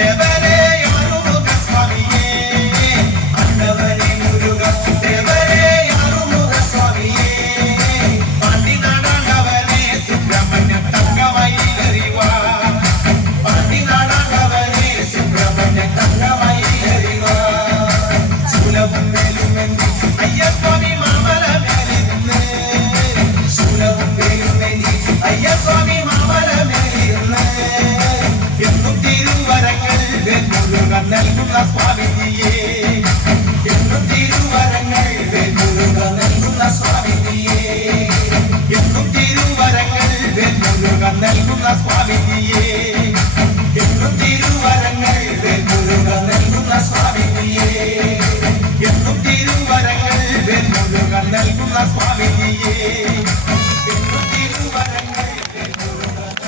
தேவரே ஆறுமுக சுவாமியே ஆண்டவனே முருக தேவரே ஆறுமுக சுவாமியே பாண்டி நாடாண்டவனே சுப்பிரமணிய தங்கமயில் அறிவா பாண்டி நாடாண்டவனே சுப்பிரமணிய தங்கமயில் அறிவா சூலவும் மேலும் வெந்தி ஐயா சுவாமி மாமல மேலிருந்து சூலவும் மேலும் வெந்தி ஐயா சுவாமி மாமல மேலிருந்து എന്നും തിരുവരങ്ങൾ വെൺമുരുകൻ നൽകുന്ന സ്വാമിനിയേ എന്നും തിരുവരങ്ങൾ വെൺമുരുകൻ നൽകുന്ന സ്വാമിനിയേ എന്നും തിരുവരങ്ങൾ വെൺമുരുകൻ നൽകുന്ന സ്വാമി